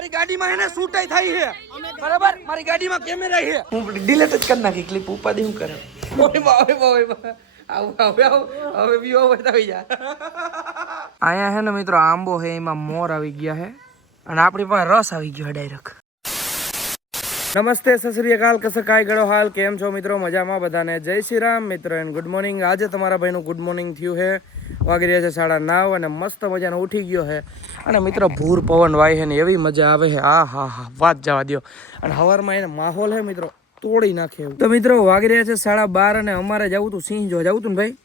મારી ગાડીમાં એને શૂટાઈ થઈ છે બરાબર મારી ગાડીમાં કેમેરા છે હું ડિલીટ જ કરી નાખી ક્લિપ ઉપાડી હું કરે ઓય બા હવે વ્યૂ બતાવી જા આયા હે ને મિત્રો આંબો હે એમાં મોર આવી ગયા હે અને આપણી પાસે રસ આવી ગયો ડાયરેક્ટ નમસ્તે સત શ્રી અકાલ કસકાય ગળો હાલ કેમ છો મિત્રો મજામાં બધાને જય શ્રી રામ મિત્રો એન્ડ ગુડ મોર્નિંગ આજે તમારા ભાઈનું ગુડ મોર્નિંગ થયું છે વાગી રહ્યા છે 9:30 અને મસ્ત મજાનો ઉઠી ગયો છે અને મિત્રો ભૂર પવન વાય છે ને એવી મજા આવે છે હા વાત જવા દો અને હવારમાં એને માહોલ છે મિત્રો તોડી નાખે તો મિત્રો વાગી રહ્યા છે 12:30 અને અમારે જવું હતું સિંહ જોવા જવું હતું ને ભાઈ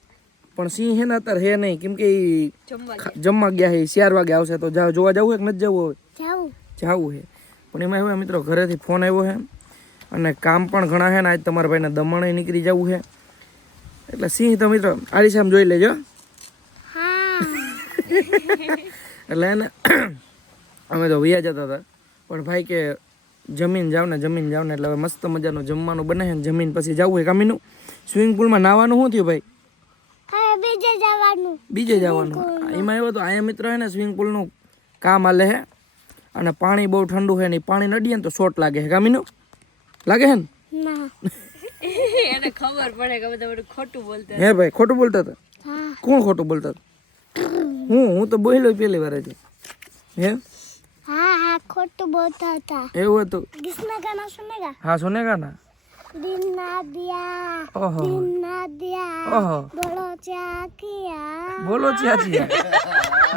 પણ સિંહ છે ને અત્યારે હે નહીં કેમ કે જમવા ગયા છે 4 વાગે આવશે તો જોવા જવું છે કે નથી જવું જવું છે પણ એમાં એવું મિત્રો ઘરેથી ફોન આવ્યો છે અને કામ પણ ઘણા છે ને આજ તમારા ભાઈને દમણે નીકળી જવું છે એટલે સિંહ તો મિત્રો આરીસામ જોઈ લેજો એટલે એને અમે તો વૈયા જતા હતા પણ ભાઈ કે જમીન જાવ ને એટલે હવે મસ્ત મજાનું જમવાનું બને છે ને જમીન પછી જવું છે કામીનું સ્વિમિંગ પુલમાં નાવાનું શું થયું ભાઈ બીજે જવાનું એમાં એવું તો અહીંયા મિત્રો છે ને સ્વિમિંગ પુલનું કામ હાલે છે અને પાણી બહુ ઠંડુ છે ને પાણી નડીએ ને તો શોટ લાગે છે કામીનું લાગે છે ને એને ખબર પડે કે બધા ખોટું બોલતા હે ભાઈ ખોટું બોલતા હતા કોણ ખોટું બોલતા હતા હું તો બોલ્યો પહેલી વાર જ હે हाँ खोटू बोलता था એવું હતું किसने गाना सुनेगा હા સુનેગા ના दिन ना दिया ઓહો दिन ना दिया ઓહો बोलो क्या किया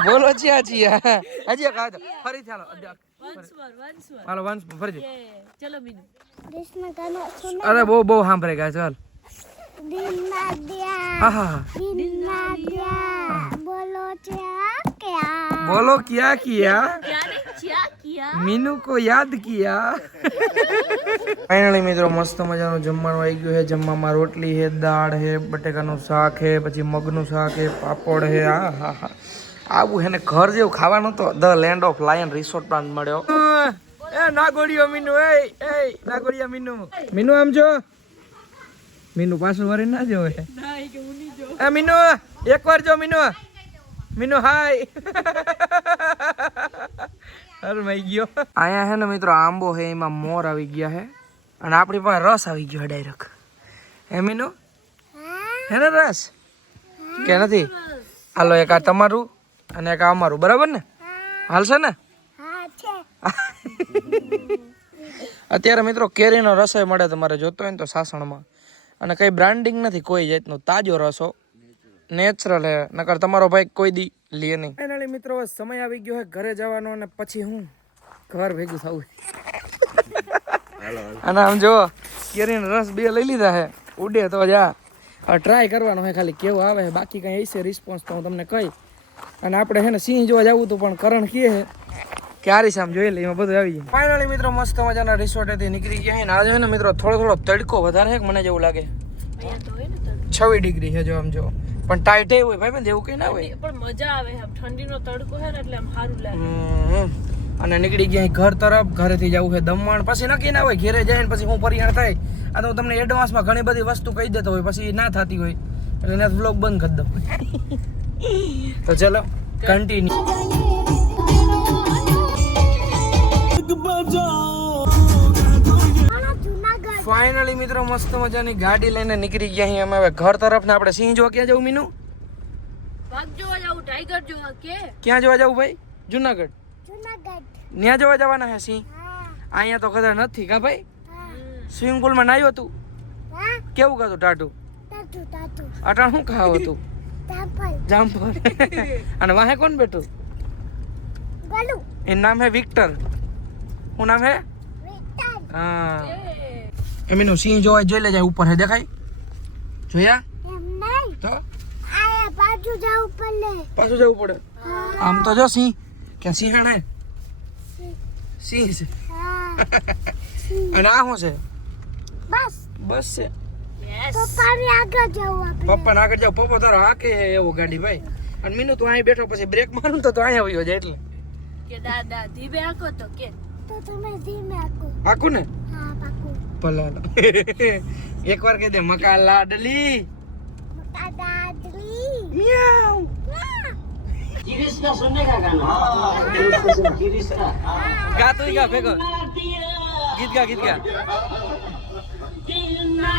બોલો ચિયા હજી એક આજો ફરીથી હાલો હાલો વંશ ફરીથી ચલો બીજું किसने गाना सुना અરે બહુ સાંભળે ગયા ચાલ दिन ना दिया આહા दिन ना दिया बोलो क्या બોલો ક્યા કિયા क्या किया મીનુ કો યાદ કિયા ફાઇનલી મિત્રો મસ્ત મજાનું જમવાનું આવી ગયું છે જમવામાં રોટલી છે દાળ છે બટેકાનું શાક છે પછી મગનું શાક છે પાપડ છે હા આવું છે ને ઘર જેવું ખાવાનું તો the land of lion resort plan મળ્યો એ નાગોડિયો મીનુ એ નાગોડિયા મીનુ આમ જો મીનુ પાછું વરી ના જો હે એ મીનુ એકવાર જો મીનુ હાય હરમાઈ ગયો આયા હે ને મિત્રો આંબો હે એમાં મોર આવી ગયા હે અને આપણી પાસે રસ આવી ગયો ડાયરેક્ટ હે મીનુ હે ને રસ કે નથી હાલો એક આ તમારું અને એક આ અમારું બરાબર ને હાલશે ને हाँ अच्छे અત્યારે મિત્રો કેરીનો રસ મળે તમારે જોતો હોય ને તો સાસણમાં અને કઈ બ્રાન્ડિંગ નથી કોઈ જાતનો તાજો રસો નેચરલ હે નકર તમારો ભાઈ કોઈ દી લે નહીં ફાઇનલી મિત્રો સમય આવી ગયો હે ઘરે જવાનો અને પછી હું ઘર ભેગું થવું અને આમ જો કેરીનો રસ 2 લઈ લીધા હે ઉડે તો જા ટ્રાય કરવાનો હે ખાલી કેવો આવે છે બાકી કઈ હશે રિસ્પોન્સ તો હું તમને કહી અને આપણે છે ને સિંહ જોવા જવું હતું પણ કરણ કહે છે કે આરીસામ જોઈ લે એમાં બધું આવી જાય ફાઇનલી મિત્રો મસ્ત મજાના રિસોર્ટેથી નીકળી ગયા ને આજે છે ને મિત્રો થોડો તડકો વધારે છે મને જેવું લાગે 26 ડિગ્રી છે જો આમ જો પણ ટાઈટ હોય ભાઈ બંધ એવું કઈ ના હોય પણ મજા આવે આમ ઠંડીનો તડકો છે ને એટલે આમ સારું લાગે અને નીકળી ગયા ઘર તરફ ઘરેથી જવું છે દમણ પછી નક્કી ના હોય ઘરે જાય ને પછી હું પરિયાણ થાય આ તો તમને એડવાન્સમાં ઘણી બધી વસ્તુ કહી દેતો હોય પછી ના થતી હોય એટલે એને વ્લોગ બંધ કરી દઉં તો ચલો કન્ટિન્યુ ફાઇનલી મિત્રો મસ્ત મજાની ગાડી લઈને નીકળી ગયા અહીં અમે હવે ઘર તરફ ને આપણે સિંહ જોવા ક્યાં જવું મીનુ વાઘ જોવા જાવ ટાઈગર જોવા કે ક્યાં જોવા જવું ભાઈ જુનાગઢ ત્યાં જોવા જવાના હે સિંહ हाँ અહીંયા તો કદાચ નથી કા ભાઈ સ્વિમિંગ પુલમાં નાહ્યો તું કેવું કાતું ટાટું टाटू टाटू અટાણ શું ખાવ હતું જામફળ અને વાહે કોણ બેઠું गलू એનું નામ હે વિક્ટર શું નામ હે विक्टर હા એમનું સિંહ જોવા જોઈ લે જાય ઉપર હે દેખાય જોયા एम नहीं તો आया बाजू जाओ पल्ले પાછું જવું પડે આમ તો જો સિંહ કે સિંહણ હે સિંહ છે हाँ અને આ શું છે बस બસ છે तो पानी आगे जाओ आप પપ્પા આગળ જાવ પપ્પા તારો હાકે હે એવો ગાડી ભાઈ અને મીનુ તું અહીં બેઠો પછી બ્રેક મારું તો અહીંયા આવ્યો જાય એટલે કે દાદા ધીમે આકો તો કે तो तुम्हें धीमे आको આખું ને हाँ पाको ભલા એકવાર કહી દે મકા લાડલી मका दादली મિયાઉ गा तू ही गा फेंको गीत गा दिल ना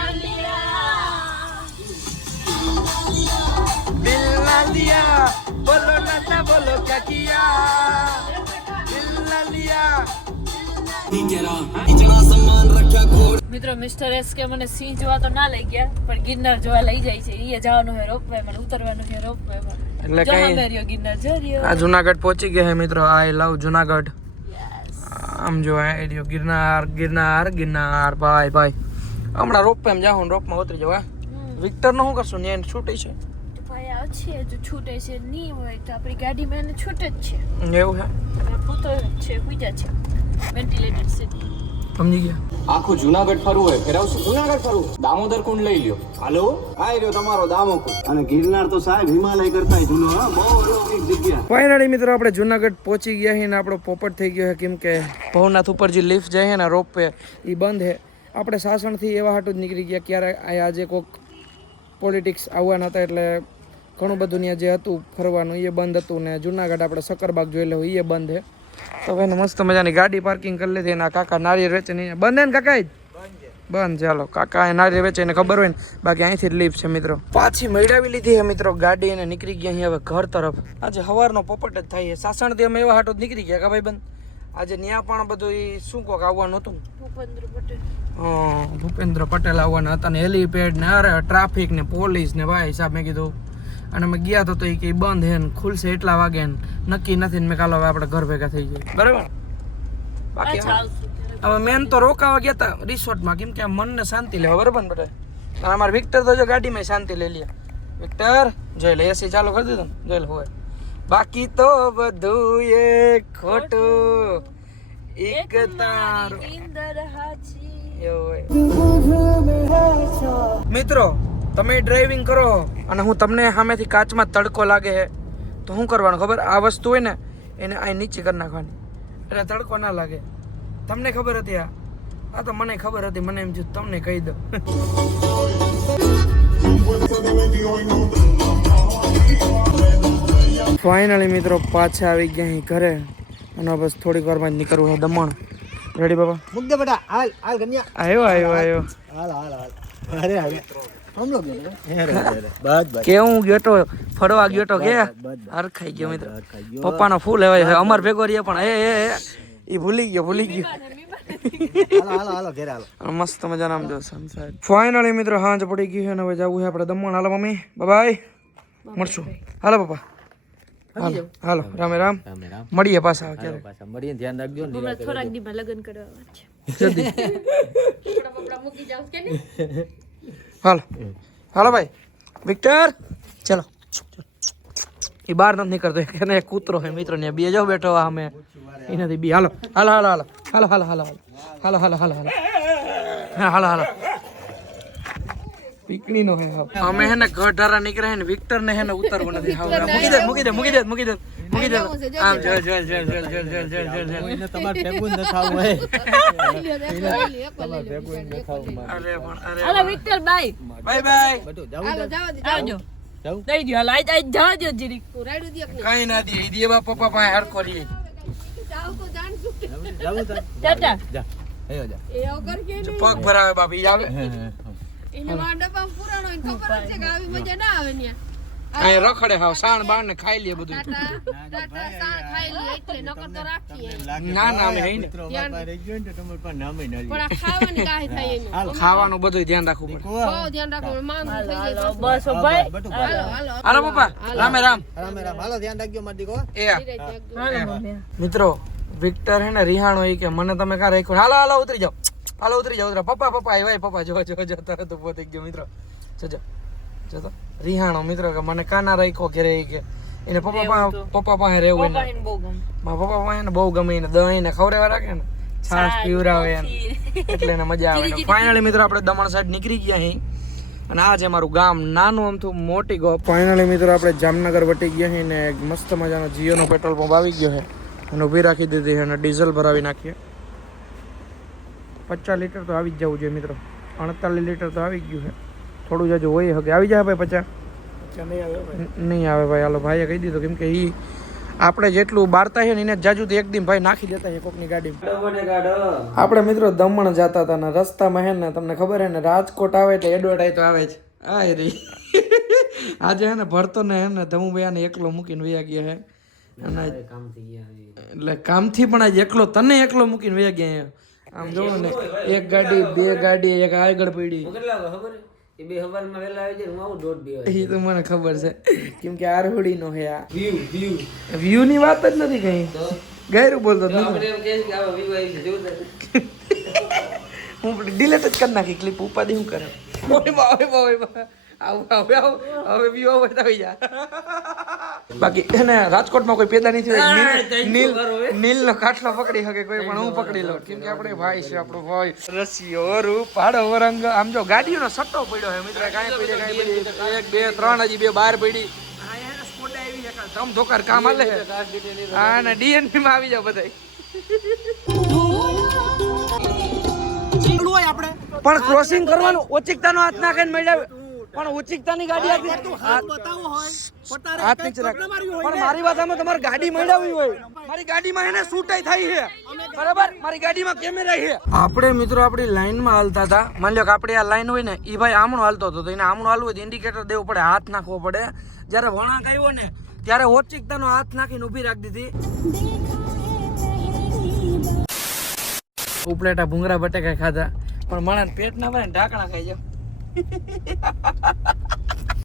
लिया बोलो ना बोलो क्या किया दिल ના लिया મિત્રો મિસ્ટર એસ કે મને સિંહ જોવા તો ના લઈ ગયા પણ ગિરનાર જોવા લઈ જાય છે. ઈ જવાનું છે રોપવે મને ઉતરવાનું છે રોપવે માં. એટલે જો કઈ અમે રહ્યો ગિરનાર જર્યો. આ જુનાગઢ પહોંચી ગયા હે મિત્રો. આઈ લવ જુનાગઢ. આમ જો આ એરિયો ગિરનાર ભાઈ હમણાં રોપવે માં જાઉં રોપમાં ઉતરી જાવ. વિક્ટર નો શું કરશું ને છૂટે છે ભાઈ આ છે જો છૂટે છે નહીં હોય તો આપણી ગાડીમાં એને છૂટે જ છે. એવું છે પૂતો છે પૂજા છે વેન્ટિલેટેડ છે. સમજી ગયા. આખું જુનાગઢ ફરવું હોય ફેરવશું. જુનાગઢ ફરવું દામોદર કુંડ લઈ લ્યો. હાલો આ રહ્યો તમારો દામોકુંડ. અને ગિરનાર તો સાહેબ હિમાલય કરતા જૂનો હા બહુ અલૌકિક જગ્યા. ફાઇનલી મિત્રો આપણે જુનાગઢ પહોંચી ગયા છીએ ને આપણો પોપટ થઈ ગયો છે કેમ કે ભવનાથ ઉપર જે લિફ્ટ જાય છે ને રોપવે એ બંધ છે. આપણે સાસણથી એવા હાટું જ નીકળી ગયા ક્યારે આજે કોઈક પોલિટિક્સ આવવાના હતા એટલે ઘણું બધું ત્યાં જે હતું ફરવાનું એ બંધ હતું ને જુનાગઢ આપણે સક્કરબાગ જોઈ લેવું એ બંધ છે. તો ભાઈ મસ્ત મજાની ગાડી પાર્કિંગ કરી લીધી એના કાકા નારિયેળ વેચે નહીં બંધ ને કાકા બંધ. ચાલો કાકા એ નારિયેળ વેચે એને ખબર હોય ને બાકી અહીંથી જ લિફ્ટ છે મિત્રો. પાછી મેળવી લીધી છે મિત્રો ગાડી અને નીકળી ગયા અહીં હવે ઘર તરફ. આજે સવારનો પોપટ જ થાય છે. સાસણથી અમે એવા હાટો જ નીકળી ગયા કે ભાઈ બંધ આજે ત્યાં પણ બધું એ શું કોક આવવાનું હતું ભૂપેન્દ્ર પટેલ આવવાના હતા ને હેલીપેડ ને અરે ટ્રાફિક ને પોલીસ ને ભાઈ સાહેબ મેં કીધું અને મેં ગયા તો એ કે બંધ હે ને ખુલશે એટલા વાગે ને નક્કી નથી ને મેં કાલો હવે આપણે ઘર ભેગા થઈ જાય બરાબર. બાકી હવે મેન તો રોકાવા ગયા હતા રિસોર્ટમાં કેમ કે મનને શાંતિ લેવા બરાબર ને બધા. અમારે વિક્ટર તો જો ગાડીમાં શાંતિ લઈ લે. વિક્ટર જોઈ લે એસી ચાલુ કરી દીધું ને જોઈ લે હોય બાકી તો બધું એક ખોટું એક તારું મિત્રો તમે ડ્રાઇવિંગ કરો અને હું તમને સામેથી કાચમાં તડકો લાગે છે તો શું કરવાનું ખબર આ વસ્તુ હોય ને એને આ નીચે કરી નાખવાની એટલે તડકો ના લાગે. તમને ખબર હતી આ તો મને ખબર હતી મને એમ થયું તમને કહી દો. ફાઇનલી મિત્રો પાછા આવી ગયા અહીં ઘરે અને બસ થોડીક વારમાં જ નીકળવું છે દમણ. રેડી બાબા મુક દે બેટા હાલ હાલ કન્યા આવ્યો હાલ હાલ હાલ અરે અરે હમ લોગ બસ કેવું ગયો તો ફરવા ગયો તો કે હરખાઈ ગયો મિત્રો. પપ્પાનો ફૂલ લેવાય છે અમાર ભેગો રહીએ પણ એ ભૂલી ગયો હાલો હાલો ઘરે હાલો. મસ્ત મજાના આમ જો સનસેટ. ફાઇનલી મિત્રો હાંજ પડી ગઈ છે અને હવે જવું છે આપણે દમણ. હાલો મમ્મી બાય મળશું. હાલો પપ્પા હાલો રામે રામ મળીએ પાછા ક્યારે મળીએ ધ્યાન રાખજો ને હમણાં થોડાક દીમાં લગ્ન કરવા છે. જલ્દી કપડા મૂકી જાવ કે નહીં હાલો હાલો ભાઈ વિક્ટર ચલો એ બહાર નથી નીકળતો એને એક કૂતરો છે મિત્રો ને બે જો બેઠો અમે એનાથી બી હાલો હાલો હાલો હાલો હાલો હાલો હાલો હાલો હાલો હાલો હાલો હાલો હાલો પીકણી નો હે અમે હે ને ગઢારા નીકળ્યા હે ને વિક્ટર ને હે ને ઉતરવું નથી. મૂકી દે આમ જો તમારે ભેગું ન થાવું હોય અરે હાલો વિક્ટર બાય બાય બધું જાવું આવજો જાવું દઈ દ્યો હાલ આજ જાજો જીરીક કઈ ના દે ઈ દેવા પપ્પા પાસે હરખો રહી. જાવું તો ટાટા જા એયો જા પગ ભરાવે બાપી આવે અહીં રખડે હાવ સાણ બાણ ને ખાઈ લે બધું. ના ના અમે હઈ ને ખાવાનું બધું ધ્યાન રાખવું પડે. બસ ભાઈ હાલો પપ્પા રામે રામ રામે રામ હાલો ધ્યાન રાખજો મારી દીકો એ હાલો મમ્મી મિત્રો વિક્ટર હે ને રિહાણો એ કે મને તમે કા રાખ્યો. હાલો હાલો ઉતરી જાઓ પપ્પા આવ્યા પપ્પા જો તરત ઉભો થઈ ગયો મિત્રો. જો રિહાણો મિત્રો કે મને કાના રાખ્યો ઘરે કે એને પપ્પા પાસે રહેવું એને મારા પપ્પા પાસે ને બહુ ગમે એને દહીં ને ખવડાવવા રાખે ને છાશ પીવરાવે એને એટલે એને મજા આવે. ફાઇનલી મિત્રો આપણે દમણ સાઈડ નીકળી ગયા અહીં અને આ છે મારું ગામ નાનું અમથું મોટી ગો. ફાઇનલી મિત્રો આપણે જામનગર વટી ગયા છીએ ને મસ્ત મજાનો જીઓનો પેટ્રોલ પંપ આવી ગયો છે અને ઊભી રાખી દીધી છે અને ડીઝલ ભરાવી નાખીએ. 50 લીટર તો આવી જ જવું જોઈએ મિત્રો. 48 લીટર તો આવી ગયું છે. થોડું જાજુ હોય હવે આવી જાય ભાઈ 50 નહીં આવે ભાઈ. હાલો ભાઈએ કહી દીધું કેમ કે આપણે જેટલું બારતા છે ને એને જાજુ તો એક દિન ભાઈ નાખી દેતા છે કોકની ગાડીમાં. આપણે મિત્રો દમણ જતા હતા ને રસ્તામાં હે ને તમને ખબર હે ને રાજકોટ આવે એટલે એડવર્ટાઈઝ તો આવે જ. આ રી આજે હે ને ભરતો ને હે ને ધમુભાઈ એકલો મૂકીને વયા ગયા હે અને એટલે કામથી પણ આજે એકલો તને એકલો મૂકીને વયા ગયા. આમ જોવો ને એક ગાડી બે ગાડી એક આગળ પડી. એ તો મને ખબર છે કેમ કે આરહુડી નો હે આ વ્યૂ ની વાત જ નથી કઈ ગેરું બોલતો જ નથી. હું ડિલીટ જ કરી નાખી ક્લિપ ઉપાડી શું કરે. બાકી એને રાજકોટમાં કોઈ પેદા નથી નીલ નો કાટલો પકડી શકે કોઈ પણ હું પકડી લઉં કેમ કે આપણે ભાઈ છે આપણો ભાઈ રસિયો રૂપ પાડો રંગ. આમ જો ગાડીઓનો સટ્ટો પડ્યો છે મિત્ર. કાંઈ પડી 1 2 3 હજી 2 બહાર પડી. ધમ ધોકાર કામ હાલે હા ને ડીએનપી માં આવી જાવ બધા. પણ ક્રોસિંગ કરવાનું ઓચિકતાનો હાથ નાખીને મળ્યા પણ ઓચિકતાની ગાડી આપી હાથ નીચે રાખ. પણ મારી વાત આમાં તમારી ગાડી મળાવી હોય મારી ગાડીમાં એને શૂટાઈ થાય છે બરાબર. મારી ગાડીમાં કેમેરા છે. આપણે મિત્રો આપણી લાઈનમાં હાલતા હતા. માની લો કે આપણે આ લાઈન હોય ને એ ભાઈ આમણો હાલતો હતો તો એને આમણો હાલવું હોય તો ઇન્ડિકેટર દેવું પડે હાથ નાખવો પડે. જ્યારે વળાંક આવ્યો ને ત્યારે ઓચિકતાનો હાથ નાખીને ઊભી રાખી દીધી. ઉપલેટા ભૂંગળા બટેકા ખાધા પણ માણસ પેટ ના ભરે ઢાંકણા ખાઈ જાવ.